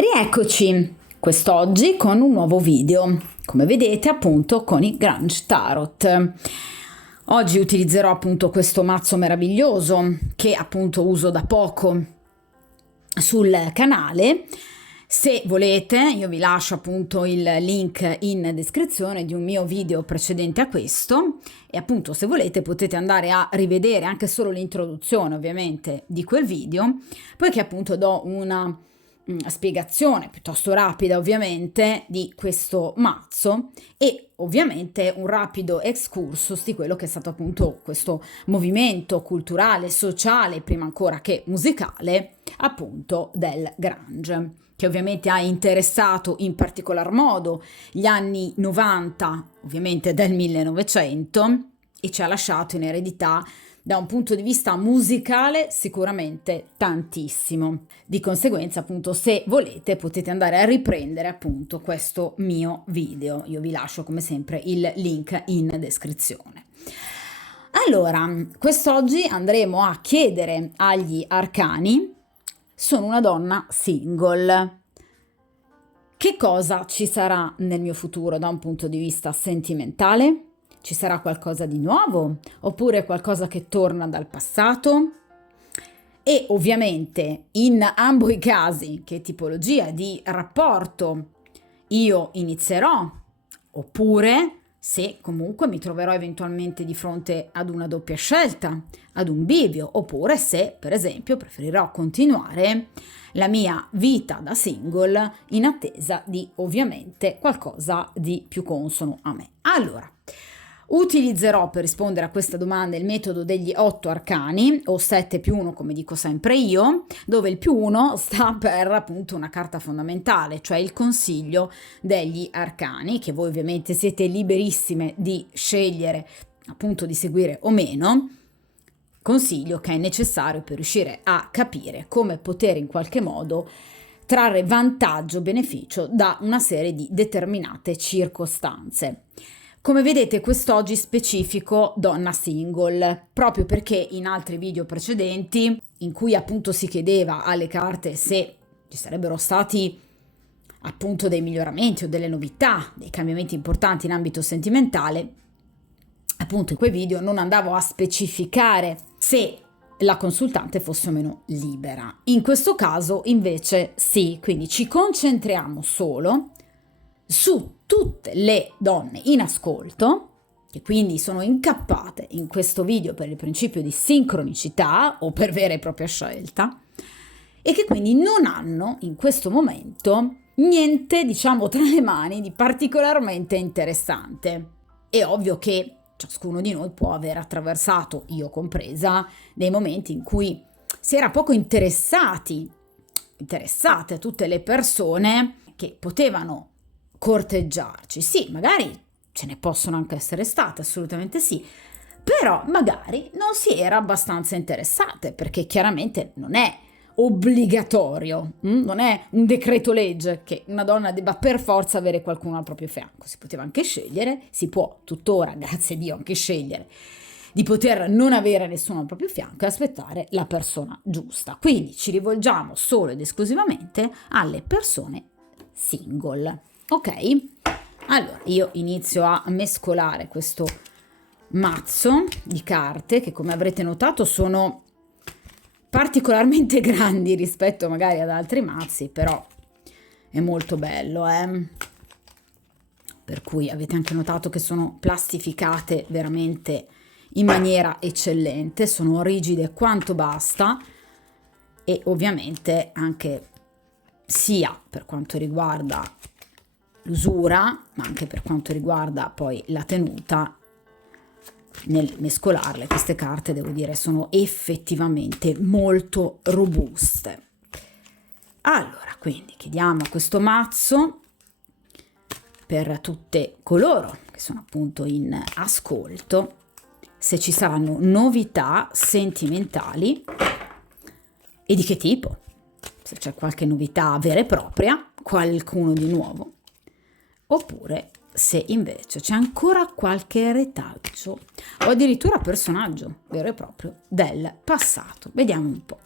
Rieccoci quest'oggi con un nuovo video, come vedete appunto con i Grange Tarot. Oggi utilizzerò appunto questo mazzo meraviglioso che appunto uso da poco sul canale. Se volete io vi lascio appunto il link in descrizione di un mio video precedente a questo e appunto se volete potete andare a rivedere anche solo l'introduzione ovviamente di quel video, poiché appunto do una spiegazione piuttosto rapida ovviamente di questo mazzo e ovviamente un rapido excursus di quello che è stato appunto questo movimento culturale, sociale, prima ancora che musicale appunto del grunge, che ovviamente ha interessato in particolar modo gli anni 90 ovviamente del 1900 e ci ha lasciato in eredità da un punto di vista musicale sicuramente tantissimo. Di conseguenza appunto se volete potete andare a riprendere appunto questo mio video. Io vi lascio come sempre il link in descrizione. Allora, quest'oggi andremo a chiedere agli arcani: sono una donna single. Che cosa ci sarà nel mio futuro da un punto di vista sentimentale? Ci sarà qualcosa di nuovo oppure qualcosa che torna dal passato? E ovviamente in ambo i casi che tipologia di rapporto io inizierò, oppure se comunque mi troverò eventualmente di fronte ad una doppia scelta, ad un bivio, oppure se per esempio preferirò continuare la mia vita da single in attesa di ovviamente qualcosa di più consono a me. Allora, utilizzerò per rispondere a questa domanda il metodo degli 8 arcani o 7 più 1 come dico sempre io, dove il più 1 sta per appunto una carta fondamentale, cioè il consiglio degli arcani, che voi ovviamente siete liberissime di scegliere appunto di seguire o meno, consiglio che è necessario per riuscire a capire come poter in qualche modo trarre vantaggio, beneficio da una serie di determinate circostanze. Come vedete quest'oggi specifico donna single, proprio perché in altri video precedenti in cui appunto si chiedeva alle carte se ci sarebbero stati appunto dei miglioramenti o delle novità, dei cambiamenti importanti in ambito sentimentale, appunto in quei video non andavo a specificare se la consultante fosse o meno libera. In questo caso invece sì, quindi ci concentriamo solo su tutte le donne in ascolto, che quindi sono incappate in questo video per il principio di sincronicità o per vera e propria scelta, e che quindi non hanno in questo momento niente, diciamo, tra le mani di particolarmente interessante. È ovvio che ciascuno di noi può aver attraversato, io compresa, dei momenti in cui si era poco interessate a tutte le persone che potevano corteggiarci. Sì, magari ce ne possono anche essere state, assolutamente sì, però magari non si era abbastanza interessate, perché chiaramente non è obbligatorio, non è un decreto legge che una donna debba per forza avere qualcuno al proprio fianco. Si poteva anche scegliere, si può tuttora, grazie a Dio, anche scegliere di poter non avere nessuno al proprio fianco e aspettare la persona giusta. Quindi ci rivolgiamo solo ed esclusivamente alle persone single. Ok, allora io inizio a mescolare questo mazzo di carte che, come avrete notato, sono particolarmente grandi rispetto magari ad altri mazzi, però è molto bello, per cui avete anche notato che sono plastificate veramente in maniera eccellente, sono rigide quanto basta e ovviamente anche sia per quanto riguarda l'usura, ma anche per quanto riguarda poi la tenuta nel mescolarle, queste carte devo dire sono effettivamente molto robuste. Allora, quindi chiediamo a questo mazzo per tutte coloro che sono appunto in ascolto se ci saranno novità sentimentali e di che tipo, se c'è qualche novità vera e propria, qualcuno di nuovo, oppure se invece c'è ancora qualche retaggio o addirittura personaggio vero e proprio del passato. Vediamo un po'.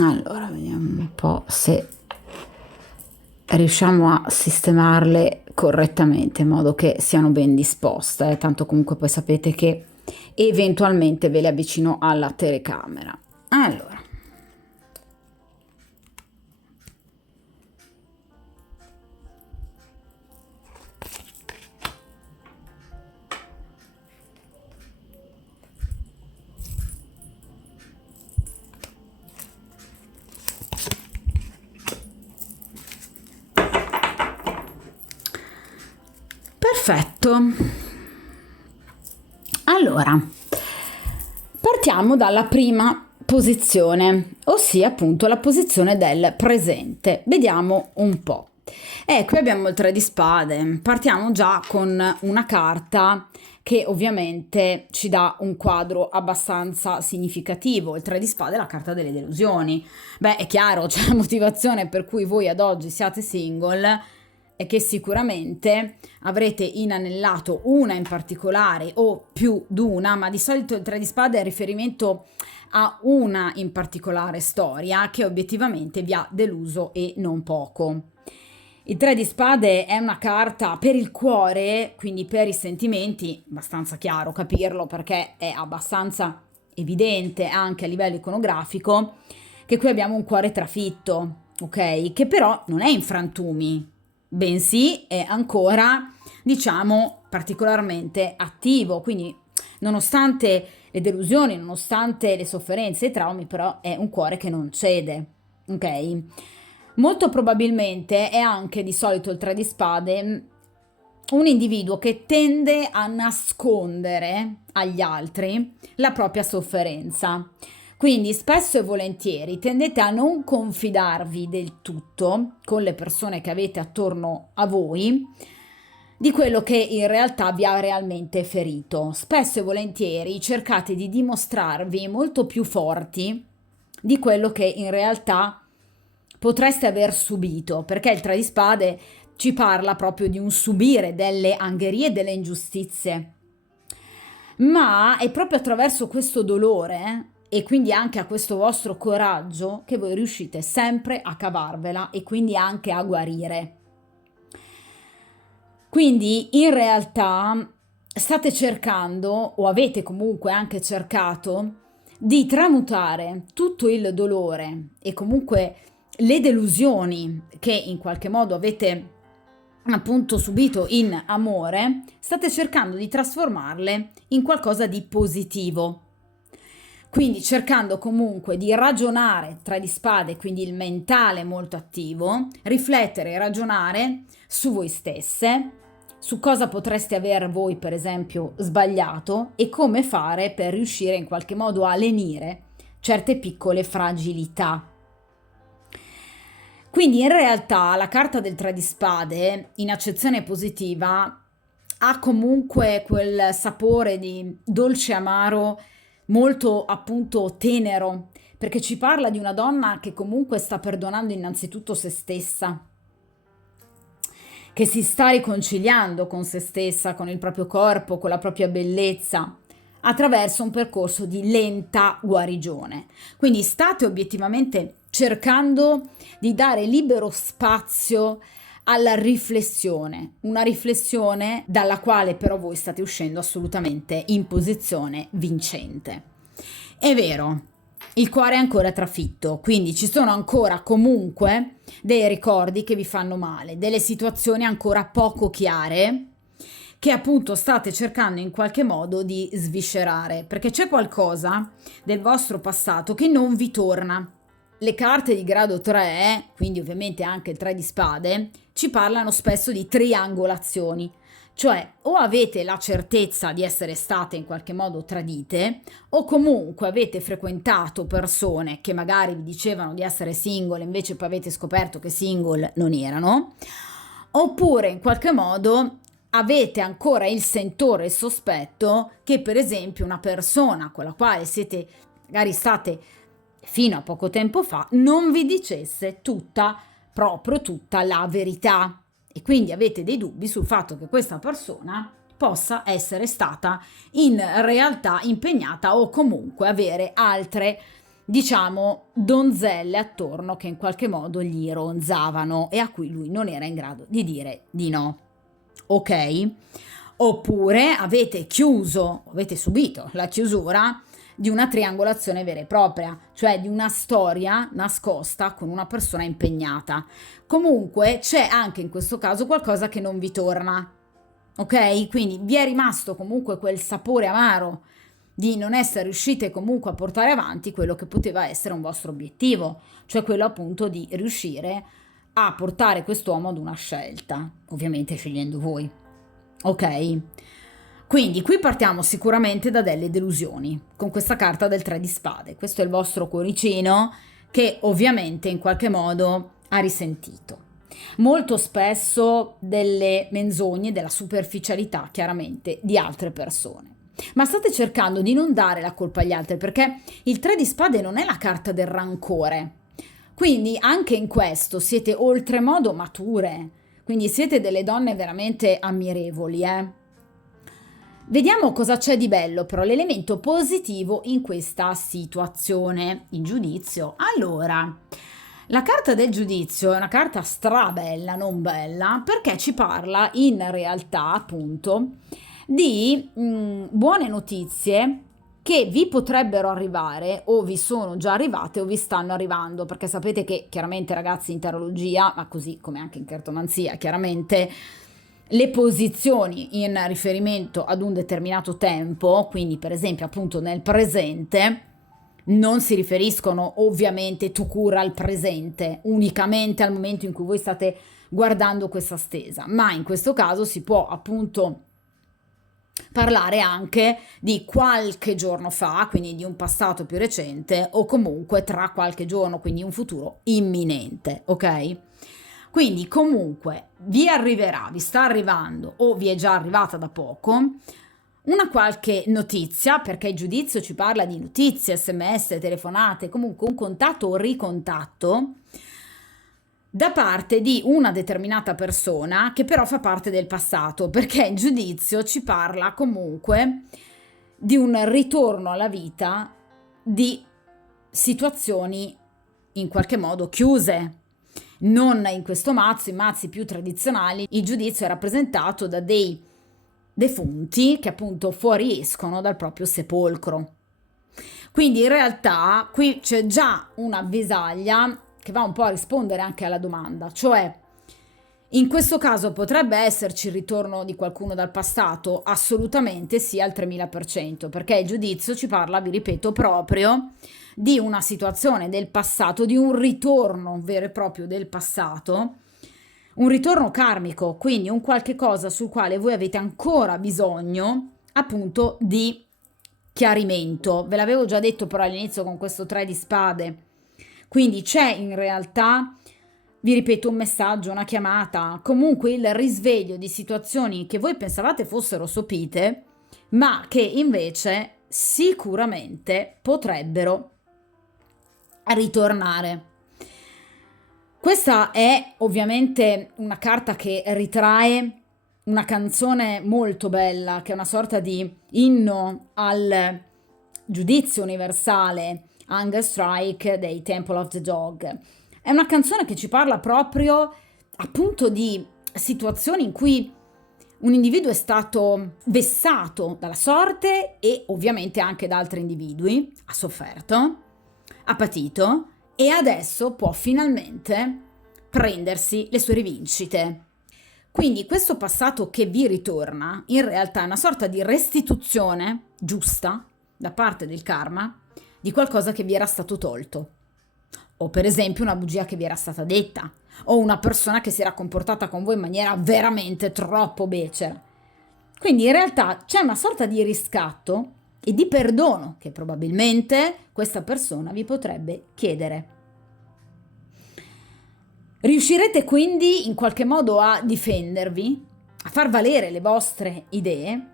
Allora, vediamo un po' se riusciamo a sistemarle correttamente in modo che siano ben disposte, tanto comunque poi sapete che eventualmente ve le avvicino alla telecamera. Allora, perfetto. Allora, partiamo dalla prima posizione, ossia appunto la posizione del presente. Vediamo un po'. Qui abbiamo il 3 di spade. Partiamo già con una carta che ovviamente ci dà un quadro abbastanza significativo. Il 3 di spade è la carta delle delusioni. Beh, è chiaro, c'è la motivazione per cui voi ad oggi siate single è che sicuramente avrete inanellato una in particolare o più d'una, ma di solito il 3 di spade è riferimento a una in particolare storia che obiettivamente vi ha deluso e non poco. Il 3 di spade è una carta per il cuore, quindi per i sentimenti, abbastanza chiaro capirlo perché è abbastanza evidente anche a livello iconografico che qui abbiamo un cuore trafitto, ok? Che però non è in frantumi, bensì è ancora, diciamo, particolarmente attivo, quindi nonostante le delusioni, nonostante le sofferenze e i traumi, però è un cuore che non cede, ok? Molto probabilmente è anche di solito il 3 di spade un individuo che tende a nascondere agli altri la propria sofferenza. Quindi spesso e volentieri tendete a non confidarvi del tutto con le persone che avete attorno a voi di quello che in realtà vi ha realmente ferito. Spesso e volentieri cercate di dimostrarvi molto più forti di quello che in realtà potreste aver subito, perché il 3 di spade ci parla proprio di un subire delle angherie, delle ingiustizie. Ma è proprio attraverso questo dolore e quindi anche a questo vostro coraggio che voi riuscite sempre a cavarvela e quindi anche a guarire. Quindi in realtà state cercando o avete comunque anche cercato di tramutare tutto il dolore e comunque le delusioni che in qualche modo avete appunto subito in amore, state cercando di trasformarle in qualcosa di positivo. Quindi cercando comunque di ragionare, 3 di spade, quindi il mentale molto attivo, riflettere e ragionare su voi stesse, su cosa potreste aver voi per esempio sbagliato e come fare per riuscire in qualche modo a lenire certe piccole fragilità. Quindi in realtà la carta del 3 di spade, in accezione positiva, ha comunque quel sapore di dolce amaro molto appunto tenero, perché ci parla di una donna che comunque sta perdonando innanzitutto se stessa, che si sta riconciliando con se stessa, con il proprio corpo, con la propria bellezza, attraverso un percorso di lenta guarigione. Quindi state obiettivamente cercando di dare libero spazio alla riflessione, una riflessione dalla quale però voi state uscendo assolutamente in posizione vincente. È vero, il cuore è ancora trafitto, quindi ci sono ancora comunque dei ricordi che vi fanno male, delle situazioni ancora poco chiare che appunto state cercando in qualche modo di sviscerare, perché c'è qualcosa del vostro passato che non vi torna. le carte di grado 3, quindi ovviamente anche il 3 di spade, ci parlano spesso di triangolazioni, cioè o avete la certezza di essere state in qualche modo tradite, o comunque avete frequentato persone che magari vi dicevano di essere single, invece poi avete scoperto che single non erano, oppure in qualche modo avete ancora il sentore, il sospetto che per esempio una persona con la quale siete magari state fino a poco tempo fa non vi dicesse proprio tutta la verità, e quindi avete dei dubbi sul fatto che questa persona possa essere stata in realtà impegnata o comunque avere altre, diciamo, donzelle attorno che in qualche modo gli ronzavano e a cui lui non era in grado di dire di no. Ok? Oppure avete subito la chiusura di una triangolazione vera e propria, cioè di una storia nascosta con una persona impegnata. Comunque c'è anche in questo caso qualcosa che non vi torna, ok? Quindi vi è rimasto comunque quel sapore amaro di non essere riuscite comunque a portare avanti quello che poteva essere un vostro obiettivo, cioè quello appunto di riuscire a portare quest'uomo ad una scelta, ovviamente scegliendo voi, ok? Quindi qui partiamo sicuramente da delle delusioni, con questa carta del 3 di spade. Questo è il vostro cuoricino che ovviamente in qualche modo ha risentito. Molto spesso delle menzogne, della superficialità chiaramente di altre persone. Ma state cercando di non dare la colpa agli altri, perché il 3 di spade non è la carta del rancore. Quindi anche in questo siete oltremodo mature, quindi siete delle donne veramente ammirevoli, Vediamo cosa c'è di bello, però, l'elemento positivo in questa situazione, in giudizio. Allora, la carta del giudizio è una carta strabella, non bella, perché ci parla in realtà, appunto, di buone notizie che vi potrebbero arrivare o vi sono già arrivate o vi stanno arrivando, perché sapete che chiaramente, ragazzi, in tarologia, ma così come anche in cartomanzia, chiaramente le posizioni in riferimento ad un determinato tempo, quindi per esempio appunto nel presente, non si riferiscono ovviamente tout court al presente, unicamente al momento in cui voi state guardando questa stesa, ma in questo caso si può appunto parlare anche di qualche giorno fa, quindi di un passato più recente, o comunque tra qualche giorno, quindi un futuro imminente, ok? Quindi comunque vi arriverà, vi sta arrivando o vi è già arrivata da poco una qualche notizia, perché il giudizio ci parla di notizie, sms, telefonate, comunque un contatto o ricontatto da parte di una determinata persona che però fa parte del passato, perché il giudizio ci parla comunque di un ritorno alla vita di situazioni in qualche modo chiuse. Non in questo mazzo, i mazzi più tradizionali, il giudizio è rappresentato da dei defunti che appunto fuoriescono dal proprio sepolcro. Quindi in realtà qui c'è già una avvisaglia che va un po' a rispondere anche alla domanda, cioè in questo caso potrebbe esserci il ritorno di qualcuno dal passato? Assolutamente sì, al 3000%, perché il giudizio ci parla, vi ripeto, proprio di una situazione del passato, di un ritorno vero e proprio del passato, un ritorno karmico, quindi un qualche cosa sul quale voi avete ancora bisogno appunto di chiarimento. Ve l'avevo già detto però all'inizio con questo 3 di spade, quindi c'è in realtà, vi ripeto, un messaggio, una chiamata, comunque il risveglio di situazioni che voi pensavate fossero sopite, ma che invece sicuramente potrebbero ritornare. Questa è ovviamente una carta che ritrae una canzone molto bella, che è una sorta di inno al giudizio universale, Hunger Strike dei Temple of the Dog. È una canzone che ci parla proprio appunto di situazioni in cui un individuo è stato vessato dalla sorte e ovviamente anche da altri individui, ha sofferto, ha patito e adesso può finalmente prendersi le sue rivincite. Quindi questo passato che vi ritorna in realtà è una sorta di restituzione giusta da parte del karma di qualcosa che vi era stato tolto. o per esempio una bugia che vi era stata detta, o una persona che si era comportata con voi in maniera veramente troppo becera. Quindi in realtà c'è una sorta di riscatto e di perdono che probabilmente questa persona vi potrebbe chiedere. Riuscirete quindi in qualche modo a difendervi, a far valere le vostre idee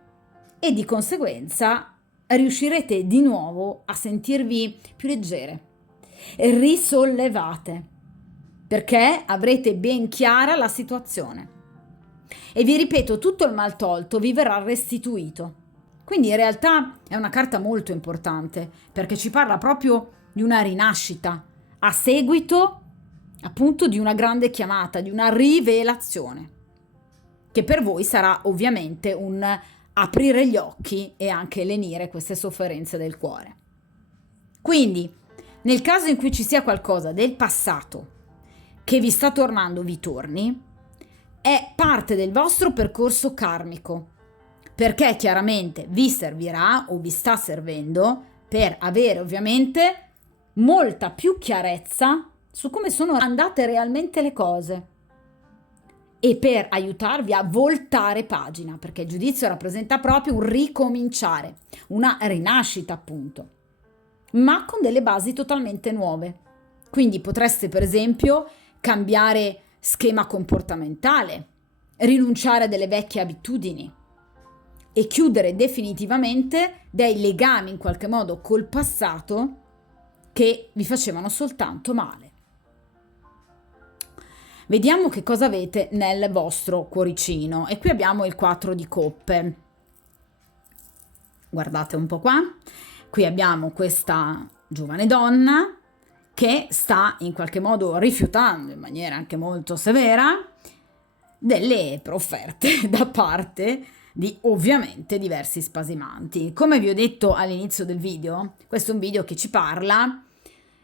e di conseguenza riuscirete di nuovo a sentirvi più leggere, risollevate, perché avrete ben chiara la situazione. E vi ripeto, tutto il mal tolto vi verrà restituito. Quindi in realtà è una carta molto importante, perché ci parla proprio di una rinascita a seguito appunto di una grande chiamata, di una rivelazione, che per voi sarà ovviamente un aprire gli occhi e anche lenire queste sofferenze del cuore. Quindi, nel caso in cui ci sia qualcosa del passato che vi sta tornando, vi torni, è parte del vostro percorso karmico, perché chiaramente vi servirà o vi sta servendo per avere ovviamente molta più chiarezza su come sono andate realmente le cose e per aiutarvi a voltare pagina, perché il giudizio rappresenta proprio un ricominciare, una rinascita appunto, ma con delle basi totalmente nuove. Quindi potreste per esempio cambiare schema comportamentale, rinunciare a delle vecchie abitudini e chiudere definitivamente dei legami in qualche modo col passato che vi facevano soltanto male. Vediamo che cosa avete nel vostro cuoricino e qui abbiamo il 4 di coppe. Guardate un po' qua, qui abbiamo questa giovane donna che sta in qualche modo rifiutando in maniera anche molto severa delle offerte da parte di ovviamente diversi spasimanti. Come vi ho detto all'inizio del video, questo è un video che ci parla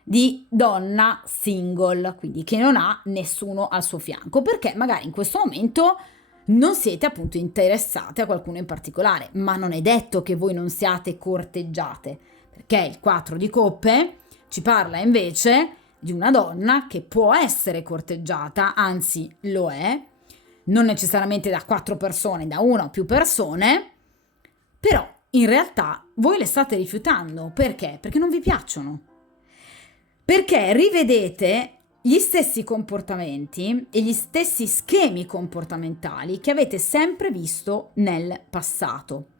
di donna single, quindi che non ha nessuno al suo fianco, perché magari in questo momento non siete appunto interessate a qualcuno in particolare, ma non è detto che voi non siate corteggiate, perché il 4 di coppe ci parla invece di una donna che può essere corteggiata, anzi lo è, non necessariamente da 4 persone, da una o più persone, però in realtà voi le state rifiutando. Perché? Perché non vi piacciono. Perché rivedete gli stessi comportamenti e gli stessi schemi comportamentali che avete sempre visto nel passato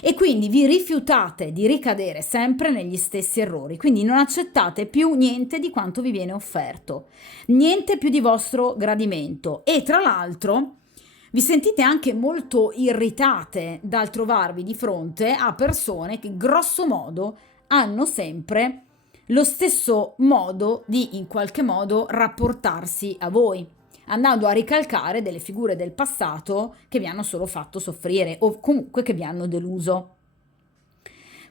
e quindi vi rifiutate di ricadere sempre negli stessi errori, quindi non accettate più niente di quanto vi viene offerto, niente più di vostro gradimento e tra l'altro vi sentite anche molto irritate dal trovarvi di fronte a persone che grosso modo hanno sempre lo stesso modo di in qualche modo rapportarsi a voi, andando a ricalcare delle figure del passato che vi hanno solo fatto soffrire o comunque che vi hanno deluso.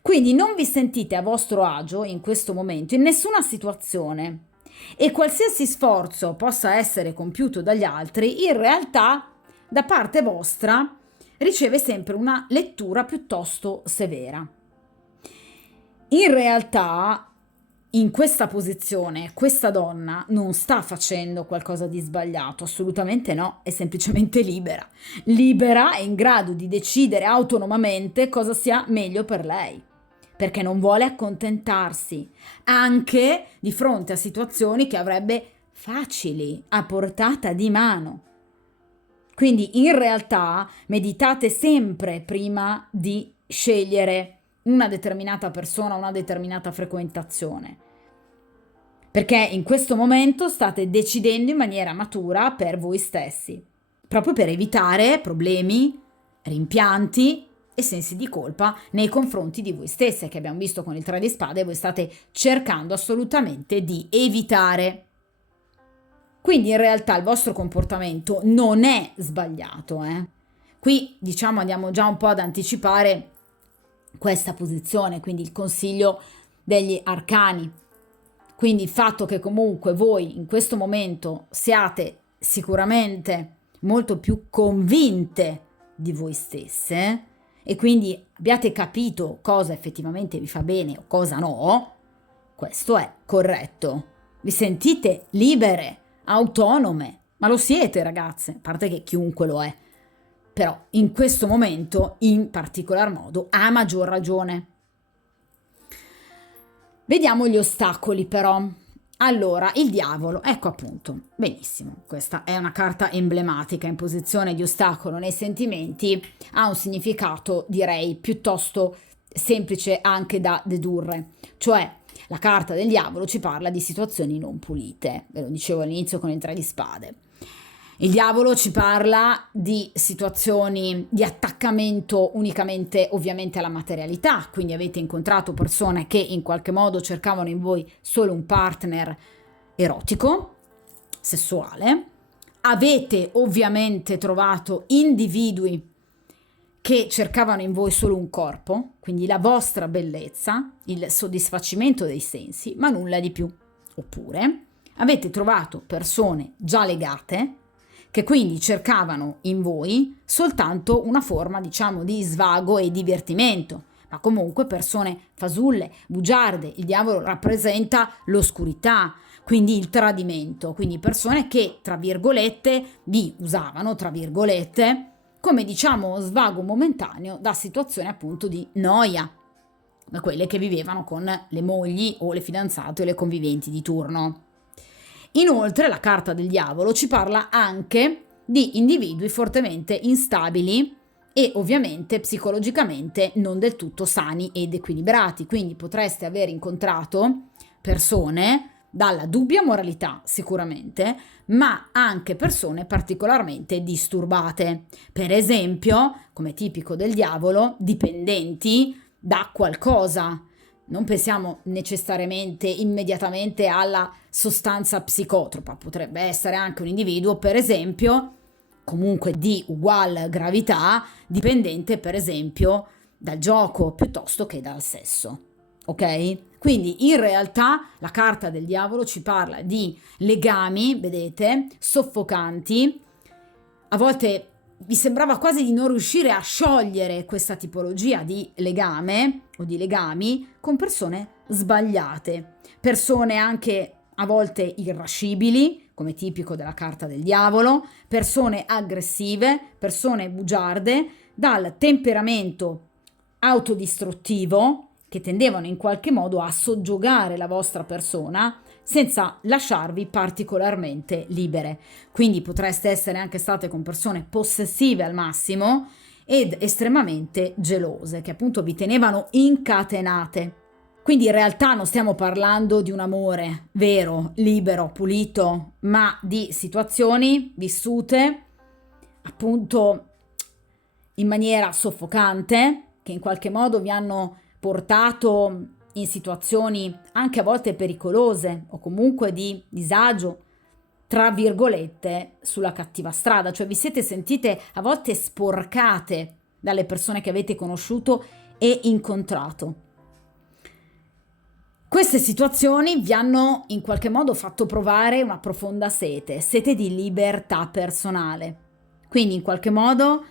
Quindi non vi sentite a vostro agio in questo momento in nessuna situazione e qualsiasi sforzo possa essere compiuto dagli altri, in realtà da parte vostra riceve sempre una lettura piuttosto severa. In realtà in questa posizione questa donna non sta facendo qualcosa di sbagliato, assolutamente no, è semplicemente libera. Libera e in grado di decidere autonomamente cosa sia meglio per lei, perché non vuole accontentarsi, anche di fronte a situazioni che avrebbe facili, a portata di mano. Quindi in realtà meditate sempre prima di scegliere una determinata persona, una determinata frequentazione, perché in questo momento state decidendo in maniera matura per voi stessi, proprio per evitare problemi, rimpianti e sensi di colpa nei confronti di voi stesse, che abbiamo visto con il 3 di spade voi state cercando assolutamente di evitare. Quindi in realtà il vostro comportamento non è sbagliato, Qui diciamo andiamo già un po' ad anticipare questa posizione, quindi il consiglio degli arcani. Quindi il fatto che comunque voi in questo momento siate sicuramente molto più convinte di voi stesse e quindi abbiate capito cosa effettivamente vi fa bene o cosa no, questo è corretto. Vi sentite libere, autonome, ma lo siete ragazze, a parte che chiunque lo è, però in questo momento in particolar modo a maggior ragione. Vediamo gli ostacoli però. Allora, il diavolo, ecco appunto, benissimo, questa è una carta emblematica in posizione di ostacolo nei sentimenti, ha un significato direi piuttosto semplice anche da dedurre, cioè la carta del diavolo ci parla di situazioni non pulite, ve lo dicevo all'inizio con il 3 di spade. Il diavolo ci parla di situazioni di attaccamento unicamente ovviamente alla materialità, quindi avete incontrato persone che in qualche modo cercavano in voi solo un partner erotico, sessuale, avete ovviamente trovato individui che cercavano in voi solo un corpo, quindi la vostra bellezza, il soddisfacimento dei sensi, ma nulla di più. Oppure avete trovato persone già legate, che quindi cercavano in voi soltanto una forma, diciamo, di svago e divertimento, ma comunque persone fasulle, bugiarde. Il diavolo rappresenta l'oscurità, quindi il tradimento, quindi persone che, tra virgolette, vi usavano, tra virgolette, come diciamo svago momentaneo da situazioni appunto di noia, da quelle che vivevano con le mogli o le fidanzate o le conviventi di turno. Inoltre la carta del diavolo ci parla anche di individui fortemente instabili e ovviamente psicologicamente non del tutto sani ed equilibrati, quindi potreste aver incontrato persone dalla dubbia moralità sicuramente, ma anche persone particolarmente disturbate, per esempio, come tipico del diavolo, dipendenti da qualcosa. Non pensiamo necessariamente immediatamente alla sostanza psicotropa, potrebbe essere anche un individuo, per esempio, comunque di ugual gravità, dipendente per esempio dal gioco piuttosto che dal sesso. Ok? Quindi in realtà la carta del diavolo ci parla di legami, vedete, soffocanti. A volte vi sembrava quasi di non riuscire a sciogliere questa tipologia di legame o di legami con persone sbagliate, persone anche a volte irascibili, come tipico della carta del diavolo, persone aggressive, persone bugiarde, dal temperamento autodistruttivo, che tendevano in qualche modo a soggiogare la vostra persona senza lasciarvi particolarmente libere. Quindi potreste essere anche state con persone possessive al massimo ed estremamente gelose, che appunto vi tenevano incatenate. Quindi in realtà non stiamo parlando di un amore vero, libero, pulito, ma di situazioni vissute appunto in maniera soffocante, che in qualche modo vi hanno portato in situazioni anche a volte pericolose o comunque di disagio, tra virgolette, sulla cattiva strada, cioè vi siete sentite a volte sporcate dalle persone che avete conosciuto e incontrato. Queste situazioni vi hanno in qualche modo fatto provare una profonda sete di libertà personale. Quindi in qualche modo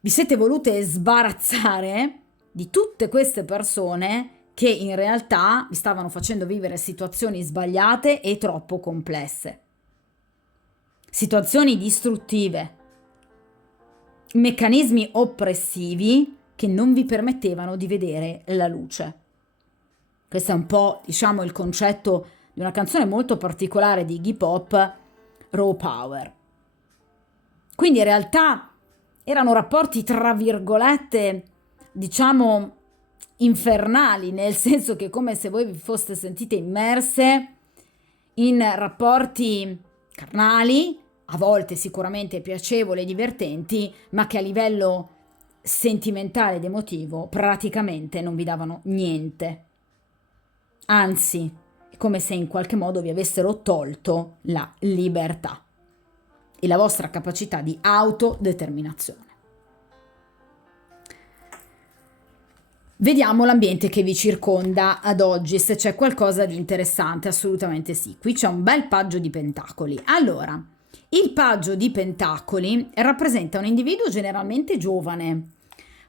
vi siete volute sbarazzare di tutte queste persone che in realtà vi stavano facendo vivere situazioni sbagliate e troppo complesse. Situazioni distruttive, meccanismi oppressivi che non vi permettevano di vedere la luce. Questo è un po', diciamo, il concetto di una canzone molto particolare di Iggy Pop, Raw Power. Quindi in realtà erano rapporti, tra virgolette, diciamo, infernali, nel senso che come se voi vi foste sentite immerse in rapporti carnali, a volte sicuramente piacevoli e divertenti, ma che a livello sentimentale ed emotivo praticamente non vi davano niente. Anzi, è come se in qualche modo vi avessero tolto la libertà e la vostra capacità di autodeterminazione. Vediamo l'ambiente che vi circonda ad oggi, se c'è qualcosa di interessante, assolutamente sì. Qui c'è un bel paggio di pentacoli. Allora, il paggio di pentacoli rappresenta un individuo generalmente giovane,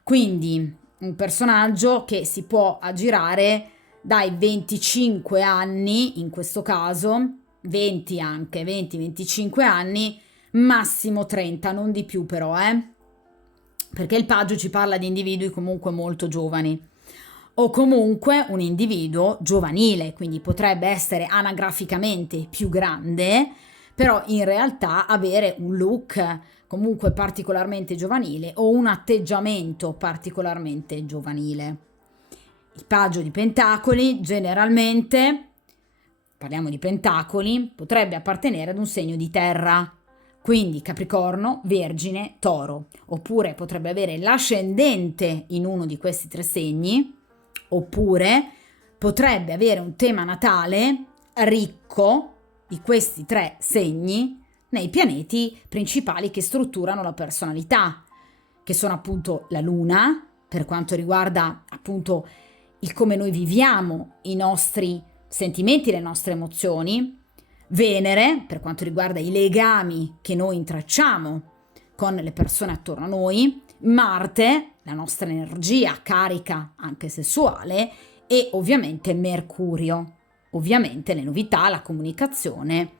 quindi un personaggio che si può aggirare dai 25 anni, in questo caso, 20 anche, 20-25 anni, massimo 30, non di più però, perché il paggio ci parla di individui comunque molto giovani, o comunque un individuo giovanile, quindi potrebbe essere anagraficamente più grande, però in realtà avere un look comunque particolarmente giovanile o un atteggiamento particolarmente giovanile. Il paggio di pentacoli generalmente, parliamo di pentacoli, potrebbe appartenere ad un segno di terra, quindi Capricorno, Vergine, Toro, oppure potrebbe avere l'ascendente in uno di questi tre segni, oppure potrebbe avere un tema natale ricco di questi tre segni nei pianeti principali che strutturano la personalità, che sono appunto la Luna, per quanto riguarda appunto il come noi viviamo i nostri sentimenti, le nostre emozioni, Venere, per quanto riguarda i legami che noi intracciamo con le persone attorno a noi, Marte, la nostra energia carica anche sessuale, e ovviamente Mercurio, ovviamente le novità, la comunicazione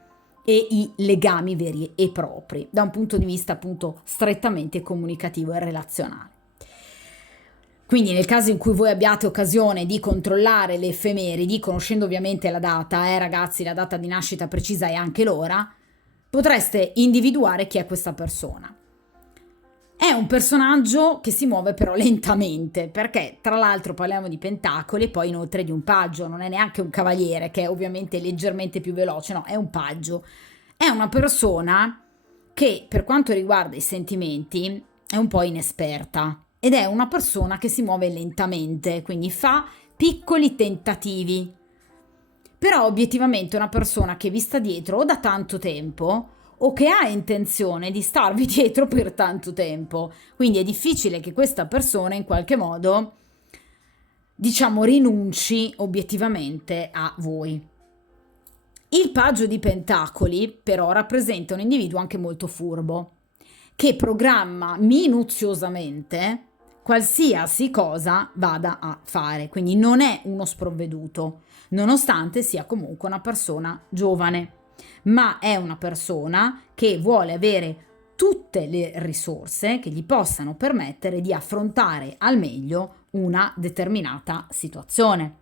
e i legami veri e propri, da un punto di vista appunto strettamente comunicativo e relazionale. Quindi nel caso in cui voi abbiate occasione di controllare le effemeridi, conoscendo ovviamente la data, ragazzi, la data di nascita precisa e anche l'ora, potreste individuare chi è questa persona. È un personaggio che si muove però lentamente, perché tra l'altro parliamo di pentacoli e poi inoltre di un paggio, non è neanche un cavaliere che è ovviamente leggermente più veloce, no, è un paggio. È una persona che per quanto riguarda i sentimenti è un po' inesperta ed è una persona che si muove lentamente, quindi fa piccoli tentativi. Però obiettivamente è una persona che vi sta dietro o da tanto tempo o che ha intenzione di starvi dietro per tanto tempo. Quindi è difficile che questa persona in qualche modo, diciamo, rinunci obiettivamente a voi. Il paggio di pentacoli però rappresenta un individuo anche molto furbo, che programma minuziosamente qualsiasi cosa vada a fare, quindi non è uno sprovveduto, nonostante sia comunque una persona giovane, ma è una persona che vuole avere tutte le risorse che gli possano permettere di affrontare al meglio una determinata situazione.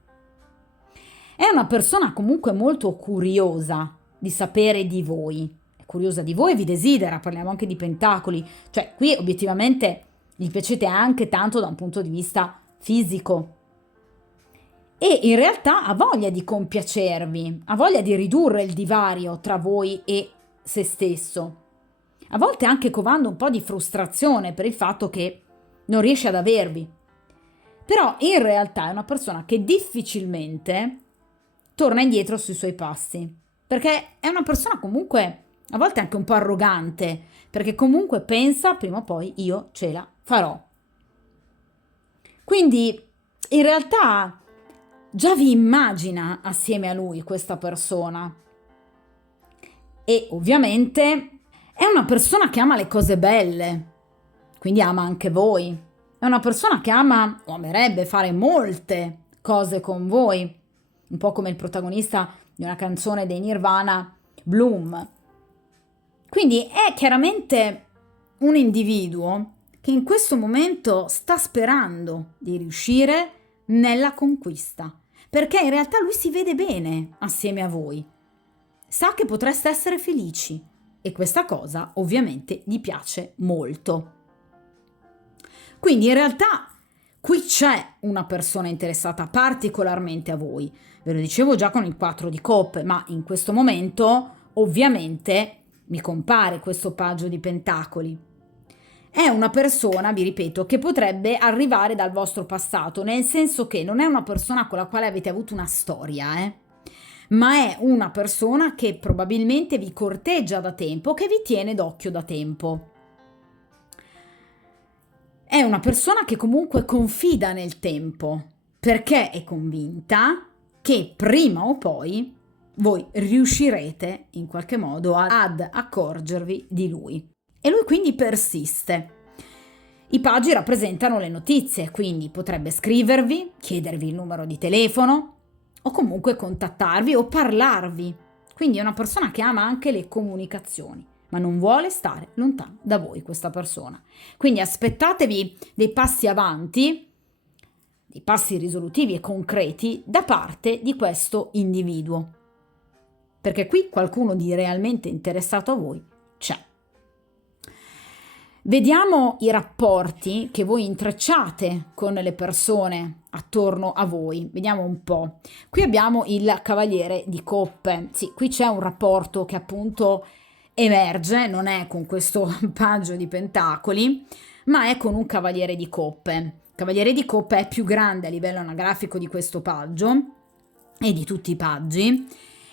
È una persona comunque molto curiosa di sapere di voi, è curiosa di voi e vi desidera, parliamo anche di pentacoli, cioè qui obiettivamente gli piacete anche tanto da un punto di vista fisico e in realtà ha voglia di compiacervi, ha voglia di ridurre il divario tra voi e se stesso, a volte anche covando un po' di frustrazione per il fatto che non riesce ad avervi. Però in realtà è una persona che difficilmente torna indietro sui suoi passi, perché è una persona comunque a volte anche un po' arrogante, perché comunque pensa prima o poi io ce la farò. Quindi in realtà già vi immagina assieme a lui questa persona e ovviamente è una persona che ama le cose belle, quindi ama anche voi. È una persona che ama o amerebbe fare molte cose con voi, un po' come il protagonista di una canzone dei Nirvana, Bloom. Quindi è chiaramente un individuo che in questo momento sta sperando di riuscire nella conquista, perché in realtà lui si vede bene assieme a voi, sa che potreste essere felici e questa cosa ovviamente gli piace molto. Quindi in realtà qui c'è una persona interessata particolarmente a voi, ve lo dicevo già con il 4 di coppe, ma in questo momento ovviamente mi compare questo paggio di pentacoli. È una persona, vi ripeto, che potrebbe arrivare dal vostro passato, nel senso che non è una persona con la quale avete avuto una storia, ma è una persona che probabilmente vi corteggia da tempo, che vi tiene d'occhio da tempo. È una persona che comunque confida nel tempo, perché è convinta che prima o poi voi riuscirete in qualche modo ad accorgervi di lui. E lui quindi persiste. I paggi rappresentano le notizie, quindi potrebbe scrivervi, chiedervi il numero di telefono, o comunque contattarvi o parlarvi. Quindi è una persona che ama anche le comunicazioni, ma non vuole stare lontano da voi questa persona. Quindi aspettatevi dei passi avanti, dei passi risolutivi e concreti da parte di questo individuo, perché qui qualcuno di realmente interessato a voi c'è. Vediamo i rapporti che voi intrecciate con le persone attorno a voi. Vediamo un po'. Qui abbiamo il Cavaliere di Coppe. Sì, qui c'è un rapporto che appunto emerge, non è con questo paggio di pentacoli, ma è con un Cavaliere di Coppe. Il Cavaliere di Coppe è più grande a livello anagrafico di questo paggio e di tutti i paggi.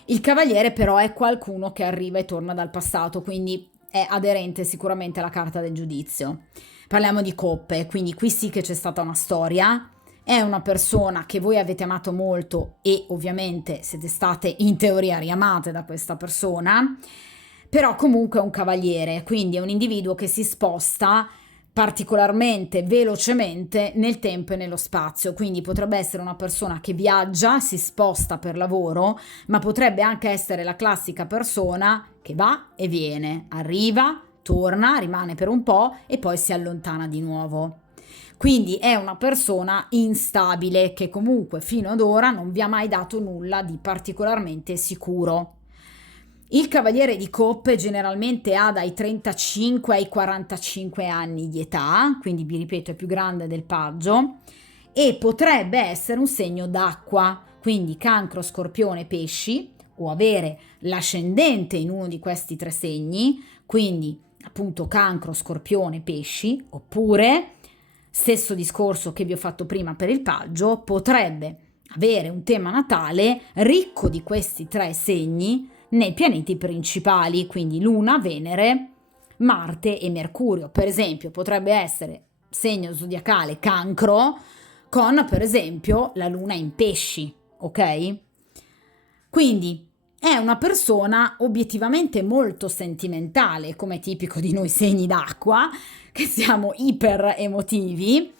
Il Cavaliere però è qualcuno che arriva e torna dal passato, quindi è aderente sicuramente alla carta del giudizio. Parliamo di coppe, quindi qui sì che c'è stata una storia, è una persona che voi avete amato molto e ovviamente siete state in teoria riamate da questa persona, però comunque è un cavaliere, quindi è un individuo che si sposta particolarmente velocemente nel tempo e nello spazio, quindi potrebbe essere una persona che viaggia, si sposta per lavoro, ma potrebbe anche essere la classica persona che va e viene, arriva, torna, rimane per un po' e poi si allontana di nuovo. Quindi è una persona instabile che comunque fino ad ora non vi ha mai dato nulla di particolarmente sicuro. Il Cavaliere di Coppe generalmente ha dai 35 ai 45 anni di età, quindi vi ripeto è più grande del paggio, e potrebbe essere un segno d'acqua, quindi Cancro, Scorpione, Pesci, o avere l'ascendente in uno di questi tre segni, quindi appunto Cancro, Scorpione, Pesci, oppure, stesso discorso che vi ho fatto prima per il paggio, potrebbe avere un tema natale ricco di questi tre segni nei pianeti principali, quindi Luna, Venere, Marte e Mercurio. Per esempio, potrebbe essere segno zodiacale Cancro con, per esempio, la Luna in Pesci, ok? Quindi è una persona obiettivamente molto sentimentale, come è tipico di noi segni d'acqua, che siamo iper emotivi,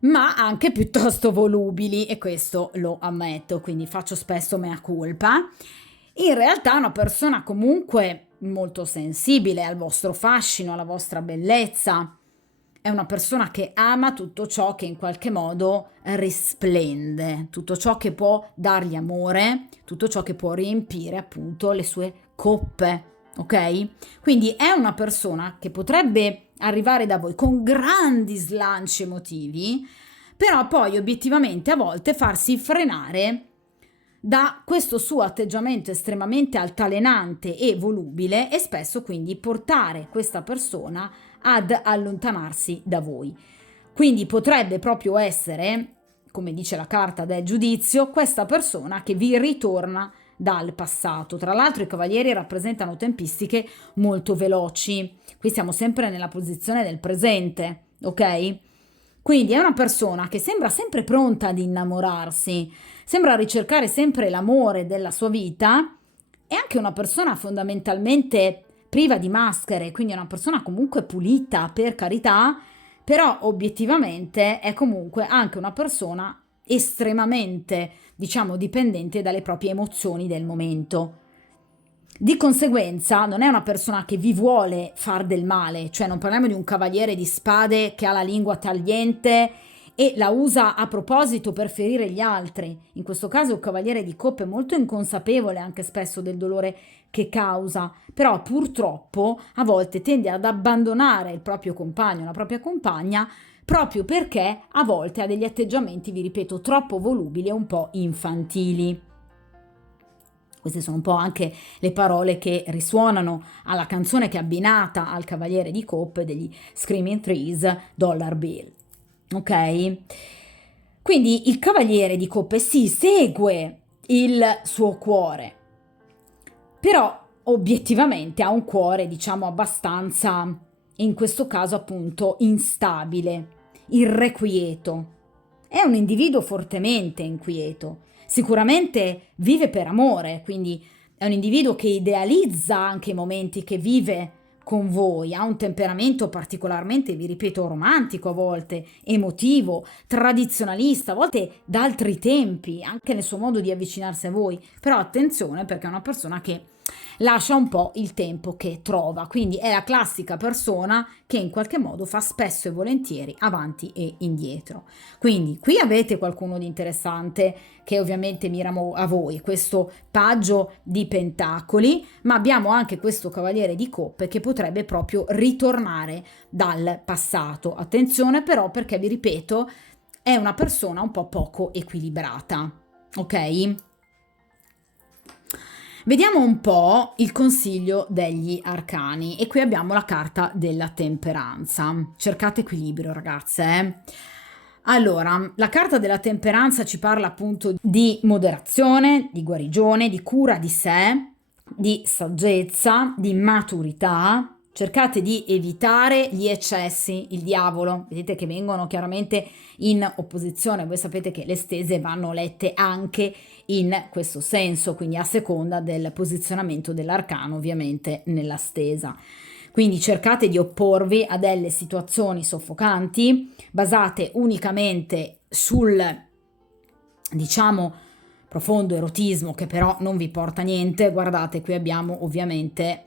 ma anche piuttosto volubili, e questo lo ammetto, quindi faccio spesso mea culpa. In realtà è una persona comunque molto sensibile al vostro fascino, alla vostra bellezza. È una persona che ama tutto ciò che in qualche modo risplende, tutto ciò che può dargli amore, tutto ciò che può riempire appunto le sue coppe, ok? Quindi è una persona che potrebbe arrivare da voi con grandi slanci emotivi, però poi obiettivamente a volte farsi frenare da questo suo atteggiamento estremamente altalenante e volubile e spesso quindi portare questa persona ad allontanarsi da voi. Quindi potrebbe proprio essere, come dice la carta del giudizio, questa persona che vi ritorna dal passato. Tra l'altro i cavalieri rappresentano tempistiche molto veloci. Qui siamo sempre nella posizione del presente, ok? Quindi è una persona che sembra sempre pronta ad innamorarsi, sembra ricercare sempre l'amore della sua vita, è anche una persona fondamentalmente priva di maschere, quindi è una persona comunque pulita, per carità, però obiettivamente è comunque anche una persona estremamente, diciamo, dipendente dalle proprie emozioni del momento. Di conseguenza non è una persona che vi vuole far del male, cioè non parliamo di un cavaliere di spade che ha la lingua tagliente e la usa a proposito per ferire gli altri. In questo caso è un cavaliere di coppe molto inconsapevole anche spesso del dolore che causa, però purtroppo a volte tende ad abbandonare il proprio compagno, la propria compagna, proprio perché a volte ha degli atteggiamenti, vi ripeto, troppo volubili e un po' infantili. Queste sono un po' anche le parole che risuonano alla canzone che è abbinata al Cavaliere di Coppe degli Screaming Trees, Dollar Bill. Ok? Quindi il Cavaliere di Coppe si segue il suo cuore, però obiettivamente ha un cuore, diciamo, abbastanza, in questo caso appunto, instabile, irrequieto. È un individuo fortemente inquieto. Sicuramente vive per amore, quindi è un individuo che idealizza anche i momenti che vive con voi, ha un temperamento particolarmente, vi ripeto, romantico a volte, emotivo, tradizionalista, a volte d'altri tempi, anche nel suo modo di avvicinarsi a voi, però attenzione perché è una persona che lascia un po' il tempo che trova, quindi è la classica persona che in qualche modo fa spesso e volentieri avanti e indietro. Quindi qui avete qualcuno di interessante che ovviamente mira a voi, questo paggio di pentacoli, ma abbiamo anche questo cavaliere di coppe che potrebbe proprio ritornare dal passato. Attenzione però perché vi ripeto, è una persona un po' poco equilibrata, ok? Vediamo un po' il consiglio degli arcani e qui abbiamo la carta della temperanza. Cercate equilibrio, ragazze. Allora, la carta della temperanza ci parla appunto di moderazione, di guarigione, di cura di sé, di saggezza, di maturità. Cercate di evitare gli eccessi, il diavolo, vedete che vengono chiaramente in opposizione, voi sapete che le stese vanno lette anche in questo senso, quindi a seconda del posizionamento dell'arcano ovviamente nella stesa. Quindi cercate di opporvi a delle situazioni soffocanti, basate unicamente sul, diciamo, profondo erotismo che però non vi porta a niente. Guardate, qui abbiamo ovviamente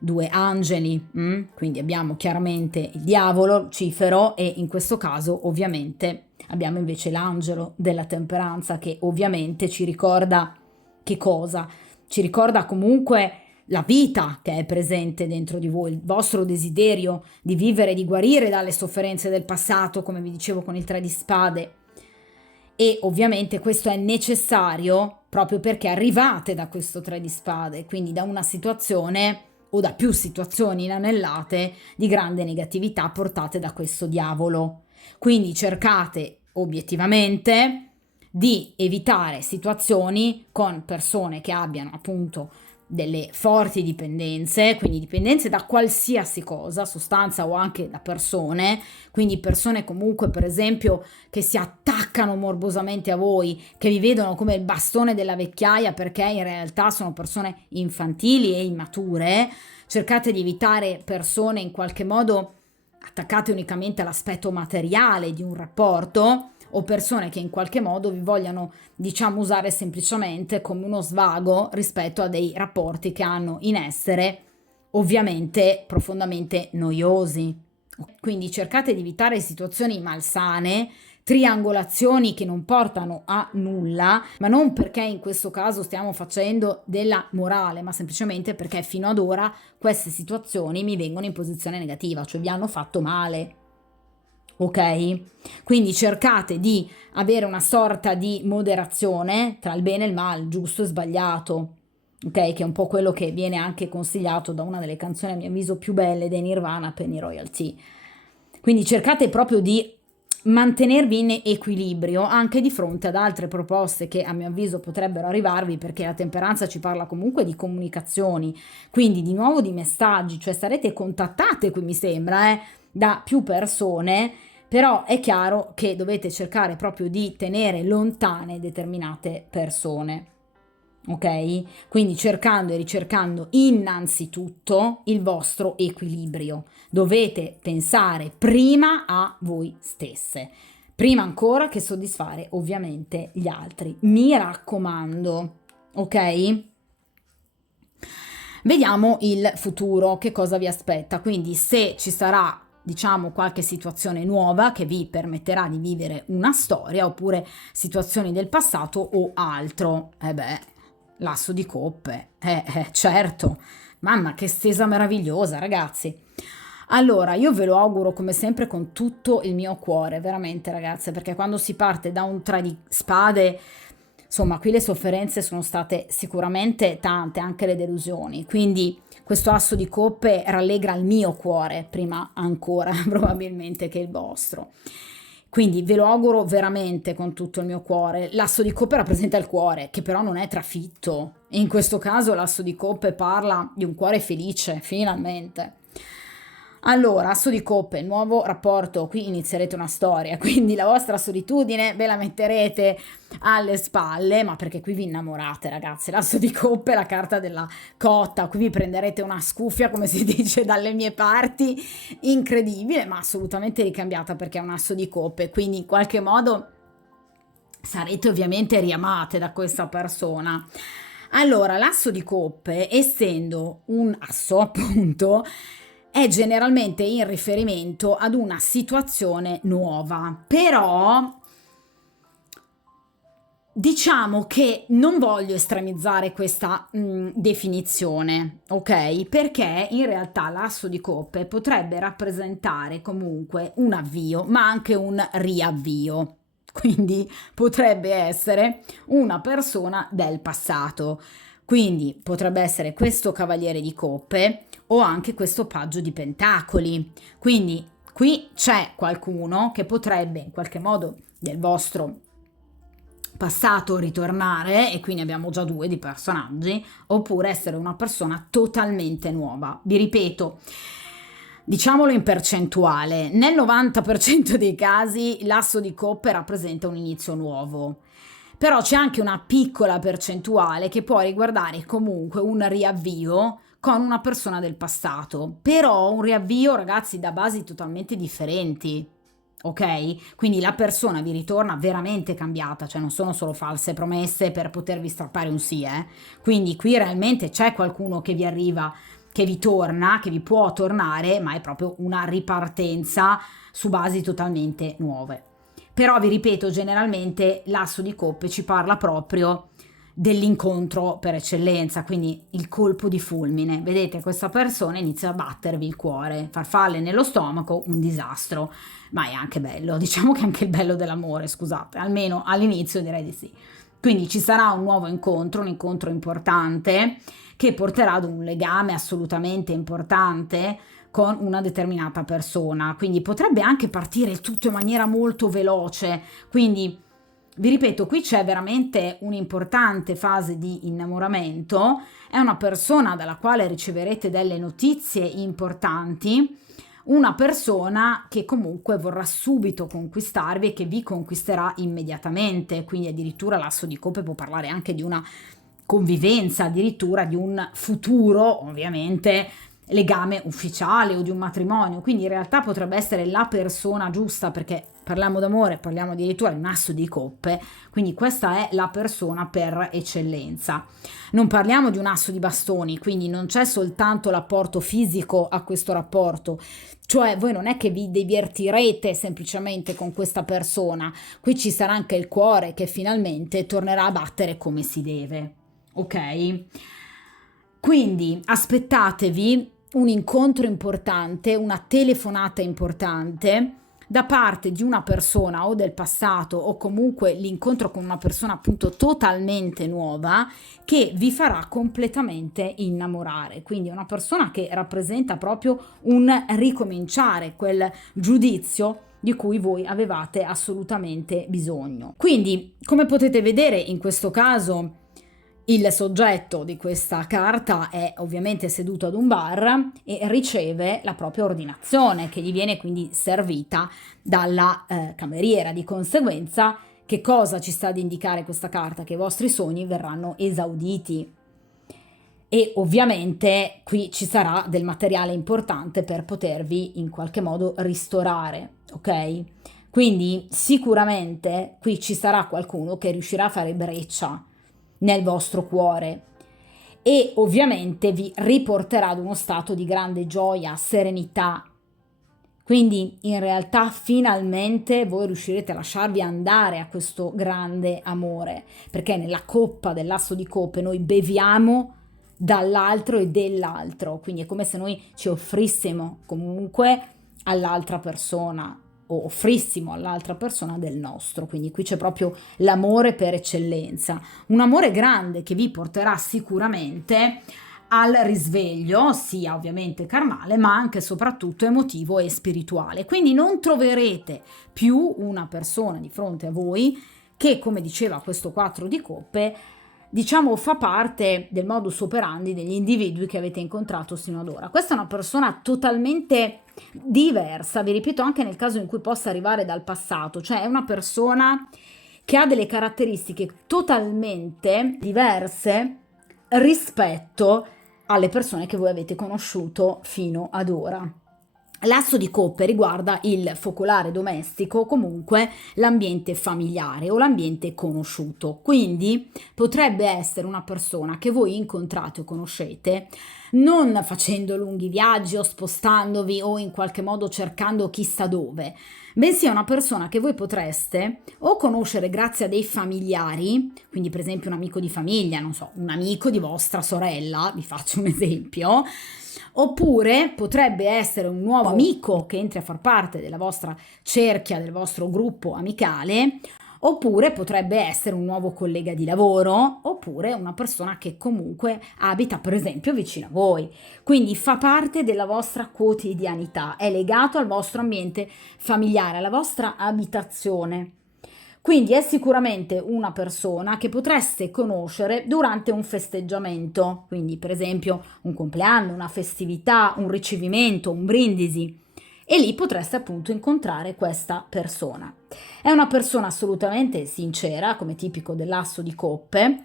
due angeli, quindi abbiamo chiaramente il diavolo, Lucifero, e in questo caso ovviamente abbiamo invece l'angelo della temperanza che ovviamente ci ricorda che cosa? Ci ricorda comunque la vita che è presente dentro di voi, il vostro desiderio di vivere, di guarire dalle sofferenze del passato, come vi dicevo con il 3 di spade. E ovviamente questo è necessario proprio perché arrivate da questo 3 di spade, quindi da una situazione o da più situazioni inanellate di grande negatività portate da questo diavolo. Quindi cercate obiettivamente di evitare situazioni con persone che abbiano appunto delle forti dipendenze, quindi dipendenze da qualsiasi cosa, sostanza o anche da persone, quindi persone comunque per esempio che si attaccano morbosamente a voi, che vi vedono come il bastone della vecchiaia perché in realtà sono persone infantili e immature. Cercate di evitare persone in qualche modo attaccate unicamente all'aspetto materiale di un rapporto, o persone che in qualche modo vi vogliano, diciamo, usare semplicemente come uno svago rispetto a dei rapporti che hanno in essere ovviamente profondamente noiosi. Quindi cercate di evitare situazioni malsane, triangolazioni che non portano a nulla, ma non perché in questo caso stiamo facendo della morale, ma semplicemente perché fino ad ora queste situazioni mi vengono in posizione negativa, cioè vi hanno fatto male. Ok? Quindi cercate di avere una sorta di moderazione tra il bene e il male, giusto e sbagliato, ok? Che è un po' quello che viene anche consigliato da una delle canzoni a mio avviso più belle dei Nirvana, Penny Royalty. Quindi cercate proprio di mantenervi in equilibrio anche di fronte ad altre proposte che a mio avviso potrebbero arrivarvi, perché la temperanza ci parla comunque di comunicazioni, quindi di nuovo di messaggi, cioè sarete contattate, qui mi sembra, da più persone, però è chiaro che dovete cercare proprio di tenere lontane determinate persone. Ok? Quindi cercando e ricercando innanzitutto il vostro equilibrio. Dovete pensare prima a voi stesse, prima ancora che soddisfare ovviamente gli altri. Mi raccomando, ok? Vediamo il futuro, che cosa vi aspetta. Quindi se ci sarà, diciamo, qualche situazione nuova che vi permetterà di vivere una storia, oppure situazioni del passato o altro. L'asso di coppe, certo, mamma che stesa meravigliosa, ragazzi. Allora, io ve lo auguro come sempre con tutto il mio cuore, veramente ragazze, perché quando si parte da un 3 di spade, insomma, qui le sofferenze sono state sicuramente tante, anche le delusioni, quindi questo asso di coppe rallegra il mio cuore, prima ancora probabilmente che il vostro. Quindi ve lo auguro veramente con tutto il mio cuore. L'asso di coppe rappresenta il cuore, che però non è trafitto. In questo caso l'asso di coppe parla di un cuore felice, finalmente. Allora, asso di coppe, nuovo rapporto, qui inizierete una storia, quindi la vostra solitudine ve la metterete alle spalle, ma perché qui vi innamorate, ragazzi. L'asso di coppe è la carta della cotta, qui vi prenderete una scuffia, come si dice dalle mie parti, incredibile, ma assolutamente ricambiata perché è un asso di coppe, quindi in qualche modo sarete ovviamente riamate da questa persona. Allora, l'asso di coppe, essendo un asso appunto, è generalmente in riferimento ad una situazione nuova, però diciamo che non voglio estremizzare questa definizione, ok? Perché in realtà l'asso di coppe potrebbe rappresentare comunque un avvio, ma anche un riavvio. Quindi potrebbe essere una persona del passato. Quindi potrebbe essere questo cavaliere di coppe o anche questo paggio di pentacoli. Quindi qui c'è qualcuno che potrebbe in qualche modo del vostro passato ritornare, e quindi abbiamo già due di personaggi, oppure essere una persona totalmente nuova. Vi ripeto, diciamolo in percentuale, nel 90% dei casi l'asso di coppe rappresenta un inizio nuovo, però c'è anche una piccola percentuale che può riguardare comunque un riavvio con una persona del passato, però un riavvio, ragazzi, da basi totalmente differenti. Ok? Quindi la persona vi ritorna veramente cambiata, cioè non sono solo false promesse per potervi strappare un sì, eh? Quindi qui realmente c'è qualcuno che vi arriva, che vi torna, che vi può tornare, ma è proprio una ripartenza su basi totalmente nuove. Però vi ripeto, generalmente l'asso di coppe ci parla proprio dell'incontro per eccellenza, quindi il colpo di fulmine. Vedete, questa persona inizia a battervi il cuore, farfalle nello stomaco, un disastro, ma è anche bello, diciamo che è anche il bello dell'amore, scusate, almeno all'inizio direi di sì. Quindi ci sarà un nuovo incontro, un incontro importante che porterà ad un legame assolutamente importante con una determinata persona, quindi potrebbe anche partire il tutto in maniera molto veloce, quindi vi ripeto, qui c'è veramente un'importante fase di innamoramento, è una persona dalla quale riceverete delle notizie importanti, una persona che comunque vorrà subito conquistarvi e che vi conquisterà immediatamente, quindi addirittura l'asso di coppe può parlare anche di una convivenza, addirittura di un futuro, ovviamente, legame ufficiale o di un matrimonio, quindi in realtà potrebbe essere la persona giusta, perché parliamo d'amore, parliamo addirittura di un asso di coppe, quindi questa è la persona per eccellenza. Non parliamo di un asso di bastoni, quindi non c'è soltanto l'apporto fisico a questo rapporto, cioè voi non è che vi divertirete semplicemente con questa persona, qui ci sarà anche il cuore che finalmente tornerà a battere come si deve, ok? Quindi aspettatevi un incontro importante, una telefonata importante da parte di una persona o del passato o comunque l'incontro con una persona appunto totalmente nuova che vi farà completamente innamorare. Quindi una persona che rappresenta proprio un ricominciare, quel giudizio di cui voi avevate assolutamente bisogno. Quindi, come potete vedere in questo caso, il soggetto di questa carta è ovviamente seduto ad un bar e riceve la propria ordinazione che gli viene quindi servita dalla cameriera. Di conseguenza, che cosa ci sta ad indicare questa carta? Che i vostri sogni verranno esauditi. E ovviamente qui ci sarà del materiale importante per potervi in qualche modo ristorare, ok? Quindi sicuramente qui ci sarà qualcuno che riuscirà a fare breccia nel vostro cuore e ovviamente vi riporterà ad uno stato di grande gioia, serenità. Quindi in realtà finalmente voi riuscirete a lasciarvi andare a questo grande amore, perché nella coppa dell'asso di coppe noi beviamo dall'altro e dell'altro, quindi è come se noi ci offrissimo comunque all'altra persona o offrissimo all'altra persona del nostro, quindi qui c'è proprio l'amore per eccellenza, un amore grande che vi porterà sicuramente al risveglio, sia ovviamente carnale, ma anche e soprattutto emotivo e spirituale. Quindi non troverete più una persona di fronte a voi che, come diceva questo 4 di coppe, diciamo fa parte del modus operandi degli individui che avete incontrato sino ad ora. Questa è una persona totalmente diversa, vi ripeto, anche nel caso in cui possa arrivare dal passato, cioè è una persona che ha delle caratteristiche totalmente diverse rispetto alle persone che voi avete conosciuto fino ad ora. L'asso di coppe riguarda il focolare domestico, comunque l'ambiente familiare o l'ambiente conosciuto, quindi potrebbe essere una persona che voi incontrate o conoscete non facendo lunghi viaggi o spostandovi o in qualche modo cercando chissà dove, bensì è una persona che voi potreste o conoscere grazie a dei familiari, quindi per esempio un amico di famiglia, non so, un amico di vostra sorella, vi faccio un esempio, oppure potrebbe essere un nuovo amico che entri a far parte della vostra cerchia, del vostro gruppo amicale, oppure potrebbe essere un nuovo collega di lavoro, oppure una persona che comunque abita per esempio vicino a voi, quindi fa parte della vostra quotidianità, è legato al vostro ambiente familiare, alla vostra abitazione. Quindi è sicuramente una persona che potreste conoscere durante un festeggiamento, quindi per esempio un compleanno, una festività, un ricevimento, un brindisi, e lì potreste appunto incontrare questa persona. È una persona assolutamente sincera, come tipico dell'asso di coppe,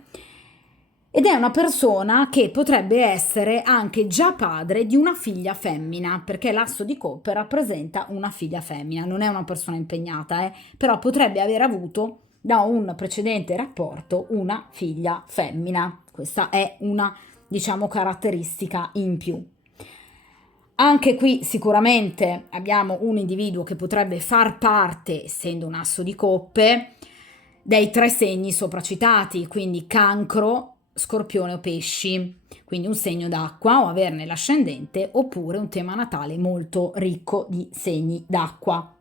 ed è una persona che potrebbe essere anche già padre di una figlia femmina, perché l'asso di coppe rappresenta una figlia femmina, non è una persona impegnata, però potrebbe aver avuto da un precedente rapporto una figlia femmina. Questa è una, diciamo, caratteristica in più. Anche qui sicuramente abbiamo un individuo che potrebbe far parte, essendo un asso di coppe, dei 3 segni sopracitati, quindi cancro, scorpione o pesci, quindi un segno d'acqua o averne l'ascendente, oppure un tema natale molto ricco di segni d'acqua.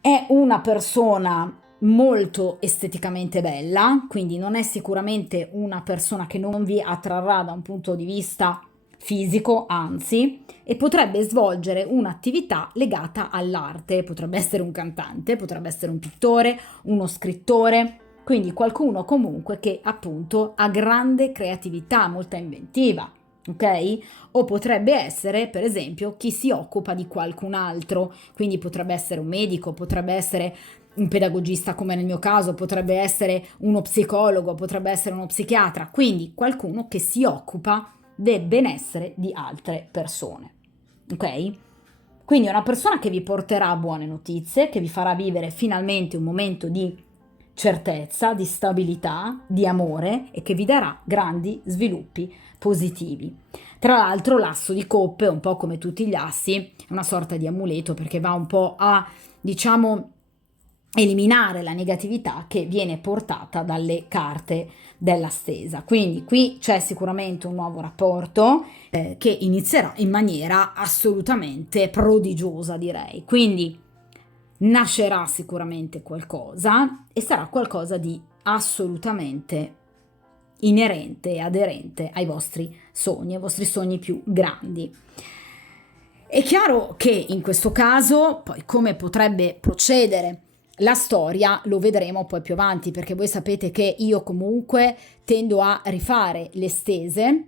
È una persona molto esteticamente bella, quindi non è sicuramente una persona che non vi attrarrà da un punto di vista fisico, anzi, e potrebbe svolgere un'attività legata all'arte, potrebbe essere un cantante, potrebbe essere un pittore, uno scrittore, quindi qualcuno comunque che appunto ha grande creatività, molta inventiva, ok? O potrebbe essere, per esempio, chi si occupa di qualcun altro, quindi potrebbe essere un medico, potrebbe essere un pedagogista come nel mio caso, potrebbe essere uno psicologo, potrebbe essere uno psichiatra, quindi qualcuno che si occupa del benessere di altre persone, ok? Quindi è una persona che vi porterà buone notizie, che vi farà vivere finalmente un momento di certezza, di stabilità, di amore e che vi darà grandi sviluppi positivi. Tra l'altro l'asso di coppe, un po' come tutti gli assi, è una sorta di amuleto perché va un po' a, diciamo, eliminare la negatività che viene portata dalle carte della stesa. Quindi qui c'è sicuramente un nuovo rapporto che inizierà in maniera assolutamente prodigiosa, direi. Quindi nascerà sicuramente qualcosa e sarà qualcosa di assolutamente inerente e aderente ai vostri sogni più grandi. È chiaro che in questo caso, poi come potrebbe procedere la storia lo vedremo poi più avanti, perché voi sapete che io comunque tendo a rifare le stese,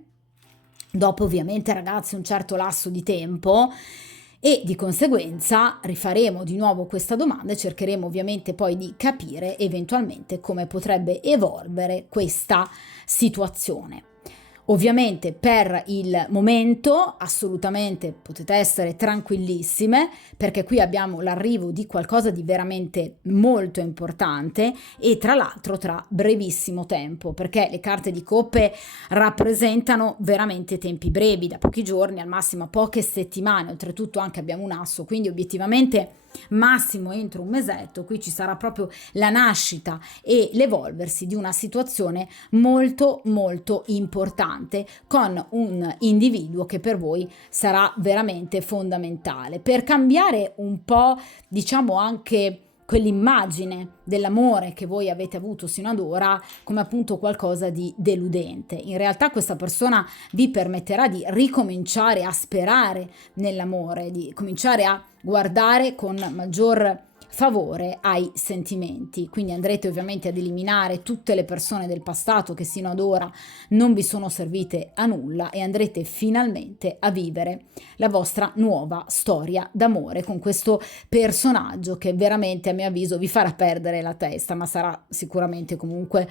dopo ovviamente ragazzi un certo lasso di tempo, e di conseguenza rifaremo di nuovo questa domanda e cercheremo ovviamente poi di capire eventualmente come potrebbe evolvere questa situazione. Ovviamente per il momento assolutamente potete essere tranquillissime, perché qui abbiamo l'arrivo di qualcosa di veramente molto importante e tra l'altro tra brevissimo tempo, perché le carte di coppe rappresentano veramente tempi brevi, da pochi giorni al massimo a poche settimane, oltretutto anche abbiamo un asso, quindi obiettivamente massimo entro un mesetto qui ci sarà proprio la nascita e l'evolversi di una situazione molto molto importante con un individuo che per voi sarà veramente fondamentale per cambiare un po', diciamo, anche quell'immagine dell'amore che voi avete avuto sino ad ora come appunto qualcosa di deludente. In realtà questa persona vi permetterà di ricominciare a sperare nell'amore, di cominciare a guardare con maggior favore ai sentimenti, quindi andrete ovviamente ad eliminare tutte le persone del passato che sino ad ora non vi sono servite a nulla e andrete finalmente a vivere la vostra nuova storia d'amore con questo personaggio che veramente, a mio avviso, vi farà perdere la testa, ma sarà sicuramente comunque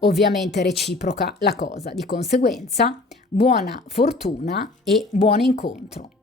ovviamente reciproca la cosa. Di conseguenza, buona fortuna e buon incontro.